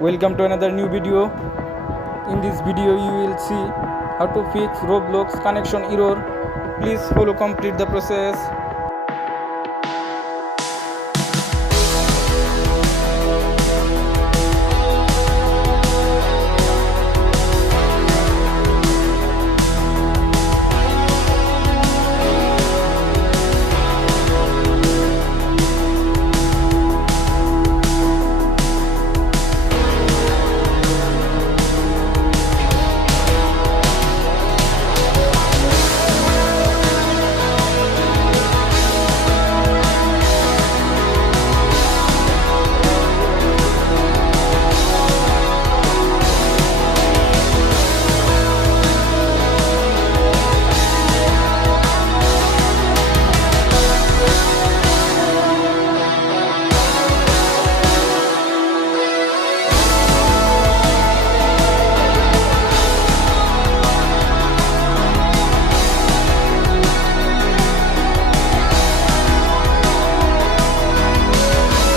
Welcome to another new video. In this video you will see how to fix Roblox connection error. Please follow complete the process.